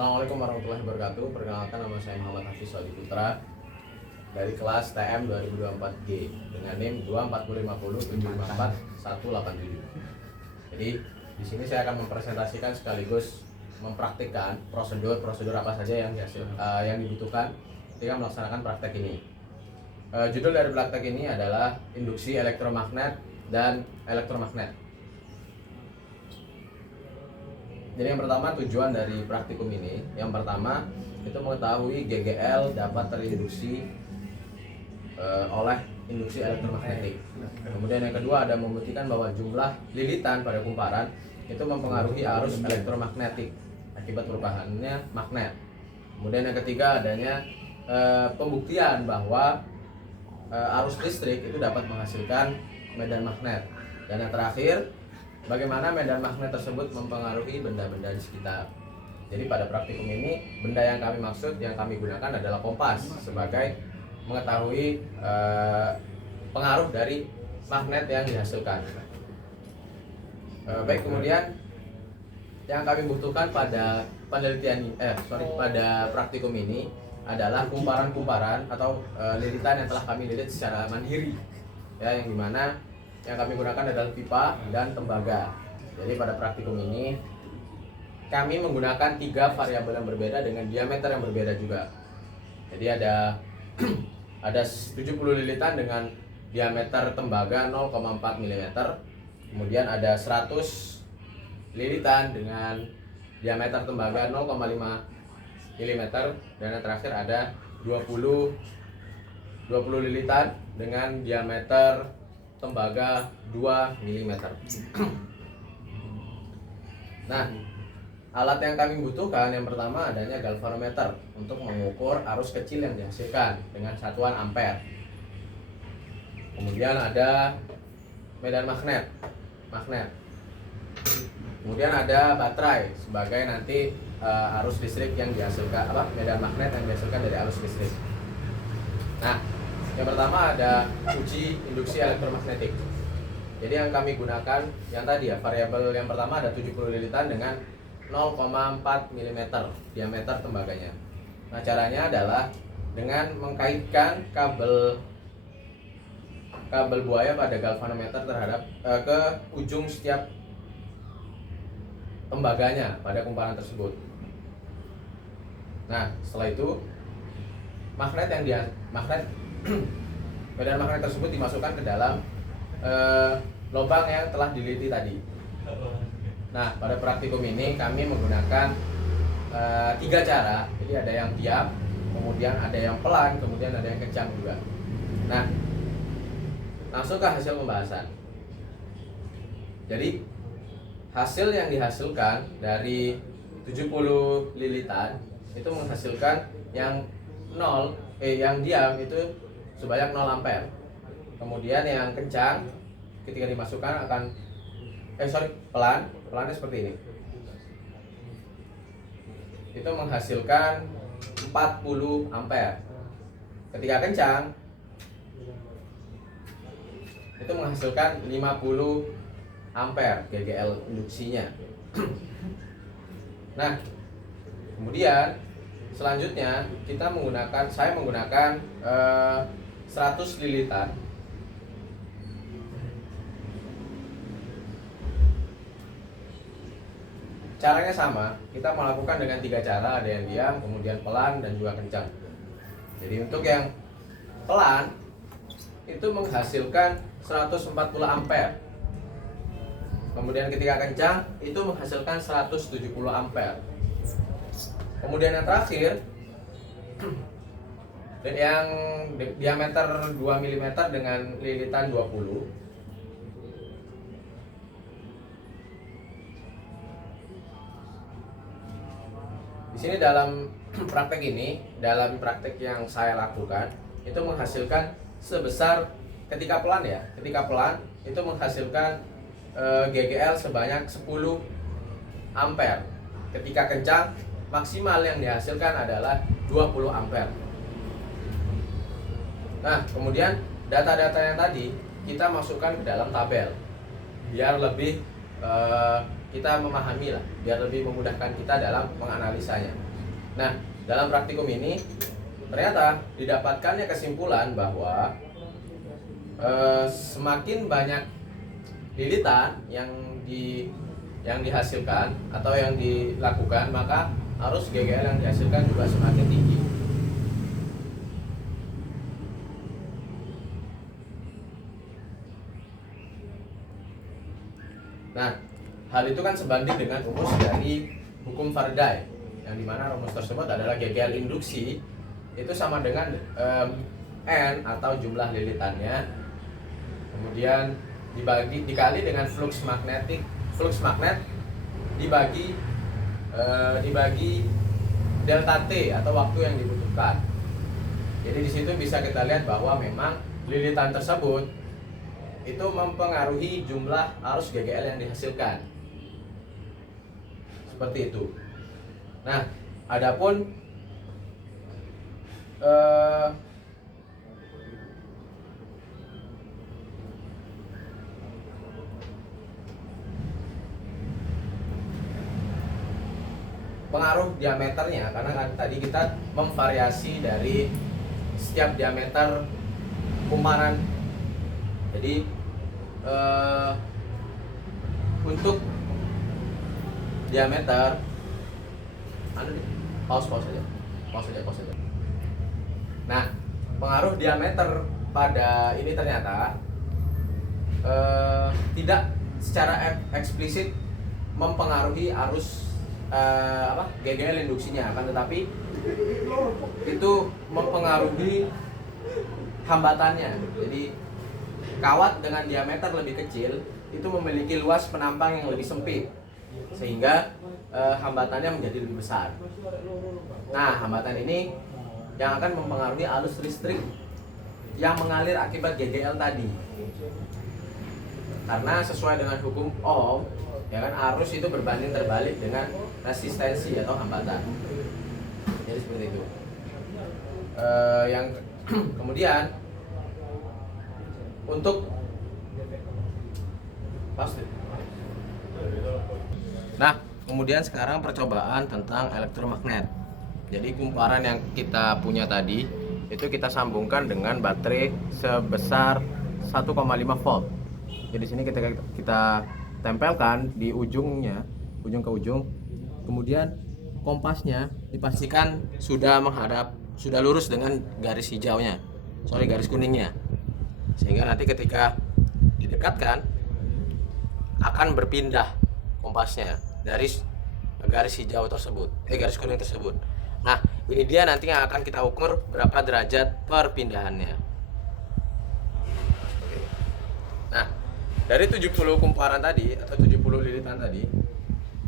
Assalamualaikum warahmatullahi wabarakatuh. Perkenalkan, nama saya Muhammad Hafiz Wadi Putra dari kelas TM 2024G dengan NIM 24050754187. Jadi di sini saya akan mempresentasikan sekaligus mempraktikkan prosedur apa saja yang dibutuhkan ketika melaksanakan praktek ini. Judul dari praktek ini adalah induksi elektromagnet dan elektromagnet. Jadi yang pertama, tujuan dari praktikum ini, yang pertama itu mengetahui GGL dapat terinduksi oleh induksi elektromagnetik. Kemudian yang kedua ada membuktikan bahwa jumlah lilitan pada kumparan itu mempengaruhi arus elektromagnetik akibat perubahannya magnet. Kemudian yang ketiga adanya pembuktian bahwa arus listrik itu dapat menghasilkan medan magnet. Dan yang terakhir, bagaimana medan magnet tersebut mempengaruhi benda-benda di sekitar. Jadi pada praktikum ini, benda yang kami maksud, yang kami gunakan adalah kompas sebagai mengetahui pengaruh dari magnet yang dihasilkan. Baik, kemudian yang kami butuhkan pada pada praktikum ini adalah kumparan-kumparan atau lilitan yang telah kami lilit secara mandiri, ya, yang dimana yang kami gunakan adalah pipa dan tembaga. Jadi pada praktikum ini kami menggunakan 3 variabel yang berbeda dengan diameter yang berbeda juga. Jadi ada 70 lilitan dengan diameter tembaga 0,4 mm. Kemudian ada 100 lilitan dengan diameter tembaga 0,5 mm, dan yang terakhir ada 20 lilitan dengan diameter tembaga 2 mm. Nah, alat yang kami butuhkan yang pertama adanya galvanometer untuk mengukur arus kecil yang dihasilkan dengan satuan ampere. Kemudian ada medan magnet. Kemudian ada baterai sebagai nanti arus listrik yang dihasilkan, medan magnet yang dihasilkan dari arus listrik. Nah, yang pertama ada uji induksi elektromagnetik. Jadi yang kami gunakan yang tadi ya, variabel yang pertama ada 70 lilitan dengan 0,4 mm diameter tembaganya. Nah, caranya adalah dengan mengkaitkan kabel buaya pada galvanometer terhadap ke ujung setiap tembaganya pada kumparan tersebut. Nah, setelah itu medan magnet tersebut dimasukkan ke dalam lubang yang telah diliti tadi. Nah, pada praktikum ini kami menggunakan 3 cara. Jadi ada yang diam, kemudian ada yang pelan, kemudian ada yang kencang juga. Nah, langsung ke hasil pembahasan. Jadi hasil yang dihasilkan dari 70 lilitan itu menghasilkan yang diam itu sebanyak 0 ampere. Kemudian yang kencang ketika dimasukkan akan pelannya seperti ini. Itu menghasilkan 40 ampere. Ketika kencang itu menghasilkan 50 ampere GGL induksinya. Nah, kemudian selanjutnya saya menggunakan 100 lilitan. Caranya sama, kita melakukan dengan 3 cara, ada yang diam, kemudian pelan, dan juga kencang. Jadi untuk yang pelan itu menghasilkan 140 ampere. Kemudian ketika kencang itu menghasilkan 170 ampere. Kemudian yang terakhir yang diameter 2 mm dengan lilitan 20. Di sini dalam praktek yang saya lakukan itu menghasilkan sebesar ketika pelan itu menghasilkan GGL sebanyak 10 ampere. Ketika kencang maksimal yang dihasilkan adalah 20 ampere. Nah, kemudian data-data yang tadi kita masukkan ke dalam tabel biar lebih kita memahami lah, biar lebih memudahkan kita dalam menganalisanya. Nah, dalam praktikum ini ternyata didapatkannya kesimpulan bahwa semakin banyak lilitan yang dihasilkan atau yang dilakukan, maka arus GGL yang dihasilkan juga semakin tinggi. Nah, hal itu kan sebanding dengan rumus dari hukum Faraday, yang dimana rumus tersebut adalah GGL induksi itu sama dengan N atau jumlah lilitannya, kemudian dikali dengan flux magnet dibagi delta T atau waktu yang dibutuhkan. Jadi di situ bisa kita lihat bahwa memang lilitan tersebut itu mempengaruhi jumlah arus GGL yang dihasilkan. Seperti itu. Nah, adapun pengaruh diameternya, karena kan tadi kita memvariasi dari setiap diameter kumparan. Jadi untuk diameter pause aja. Nah, pengaruh diameter pada ini ternyata tidak secara eksplisit mempengaruhi arus GGL induksinya, akan tetapi itu mempengaruhi hambatannya. Jadi kawat dengan diameter lebih kecil itu memiliki luas penampang yang lebih sempit, sehingga hambatannya menjadi lebih besar. Nah, hambatan ini yang akan mempengaruhi arus listrik yang mengalir akibat GGL tadi. Karena sesuai dengan hukum Ohm, ya kan, arus itu berbanding terbalik dengan resistensi atau hambatan. Jadi seperti itu. Yang kemudian untuk pasti. Nah, kemudian sekarang percobaan tentang elektromagnet. Jadi kumparan yang kita punya tadi itu kita sambungkan dengan baterai sebesar 1,5 volt. Jadi sini kita tempelkan di ujungnya, ujung ke ujung. Kemudian kompasnya dipastikan sudah lurus dengan garis hijaunya, garis kuningnya. Sehingga nanti ketika didekatkan akan berpindah kompasnya dari garis hijau tersebut, garis kuning tersebut. Nah, ini dia nanti yang akan kita ukur berapa derajat perpindahannya. Nah, dari 70 kumparan tadi atau 70 lilitan tadi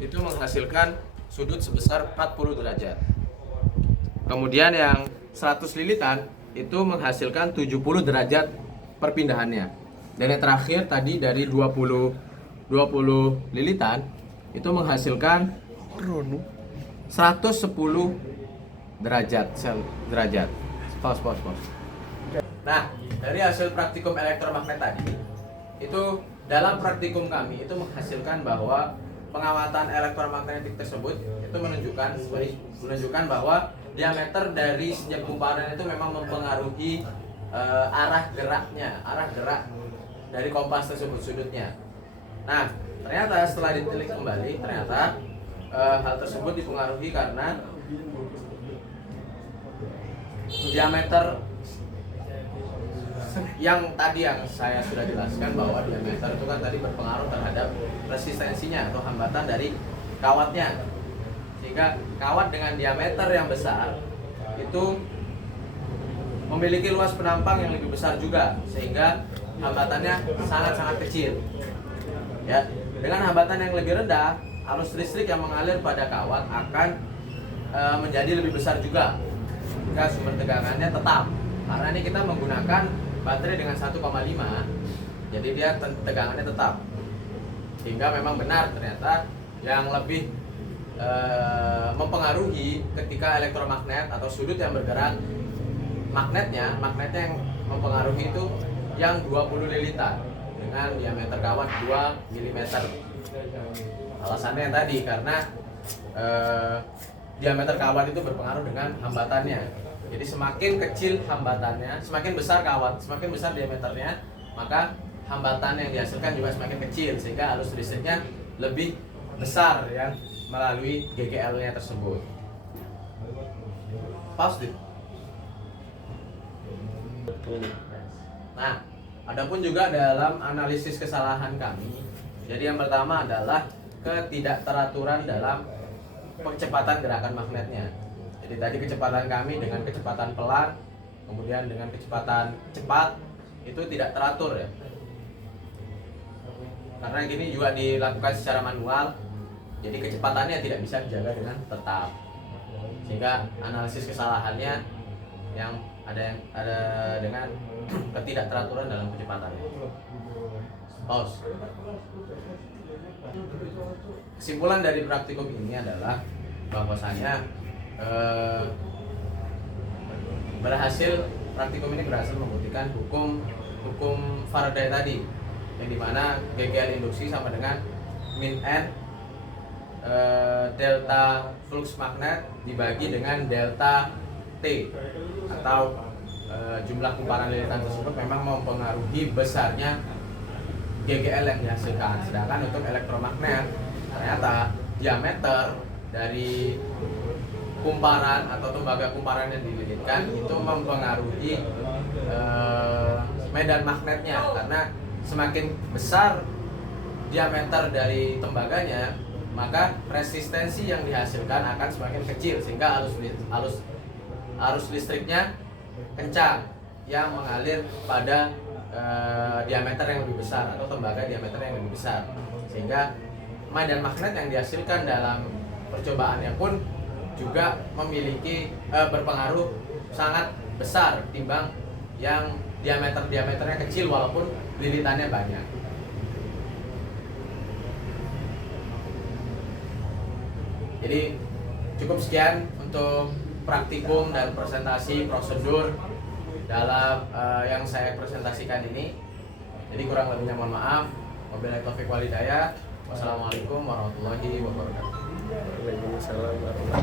itu menghasilkan sudut sebesar 40 derajat. Kemudian yang 100 lilitan itu menghasilkan 70 derajat perpindahannya. Dan yang terakhir tadi dari 20 lilitan itu menghasilkan 110 derajat. Pause. Nah, dari hasil praktikum elektromagnet tadi itu dalam praktikum kami itu menghasilkan bahwa pengamatan elektromagnetik tersebut itu menunjukkan bahwa diameter dari setiap kumparan itu memang mempengaruhi arah gerak dari kompas tersebut, sudutnya. Nah, ternyata setelah ditelik kembali, ternyata hal tersebut dipengaruhi karena diameter yang tadi yang saya sudah jelaskan, bahwa diameter itu kan tadi berpengaruh terhadap resistensinya atau hambatan dari kawatnya. Sehingga kawat dengan diameter yang besar itu memiliki luas penampang yang lebih besar juga, sehingga hambatannya sangat-sangat kecil. Ya, dengan hambatan yang lebih rendah, arus listrik yang mengalir pada kawat akan menjadi lebih besar juga jika sumber tegangannya tetap. Karena ini kita menggunakan baterai dengan 1,5, jadi dia tegangannya tetap. Sehingga memang benar ternyata yang lebih mempengaruhi ketika elektromagnet atau sudut yang bergerak, magnetnya yang mempengaruhi itu yang 20 lilitan dengan diameter kawat 2 mm. Alasannya tadi karena diameter kawat itu berpengaruh dengan hambatannya. Jadi semakin kecil hambatannya, semakin besar kawat, semakin besar diameternya, maka hambatan yang dihasilkan juga semakin kecil, sehingga arus listriknya lebih besar yang melalui GGL-nya tersebut. Pause deh. Nah, adapun juga dalam analisis kesalahan kami, jadi yang pertama adalah ketidakteraturan dalam percepatan gerakan magnetnya. Jadi tadi kecepatan kami dengan kecepatan pelan, kemudian dengan kecepatan cepat, itu tidak teratur ya. Karena gini juga dilakukan secara manual, jadi kecepatannya tidak bisa dijaga dengan tetap, sehingga analisis kesalahannya yang ada dengan ketidakteraturan dalam kecepatannya. Pause. Kesimpulan dari praktikum ini adalah bahwasanya praktikum ini berhasil membuktikan hukum Faraday tadi, yang dimana GGL induksi sama dengan min N delta flux magnet dibagi dengan delta T, atau jumlah kumparan lilitan tersebut memang mempengaruhi besarnya GGL yang dihasilkan. Sedangkan untuk elektromagnet ternyata diameter dari kumparan atau tembaga kumparan yang dililitkan itu mempengaruhi medan magnetnya, karena semakin besar diameter dari tembaganya, maka resistensi yang dihasilkan akan semakin kecil, sehingga arus listriknya kencang yang mengalir pada diameter yang lebih besar atau tembaga diameter yang lebih besar, sehingga medan magnet yang dihasilkan dalam percobaannya pun juga memiliki berpengaruh sangat besar timbang yang diameternya kecil walaupun lilitannya banyak. Jadi cukup sekian untuk praktikum dan presentasi prosedur dalam yang saya presentasikan ini. Jadi kurang lebihnya mohon maaf. Wabillahi taufiq wal hidayah. Wassalamualaikum warahmatullahi wabarakatuh. Waalaikumsalam warahmatullahi wabarakatuh.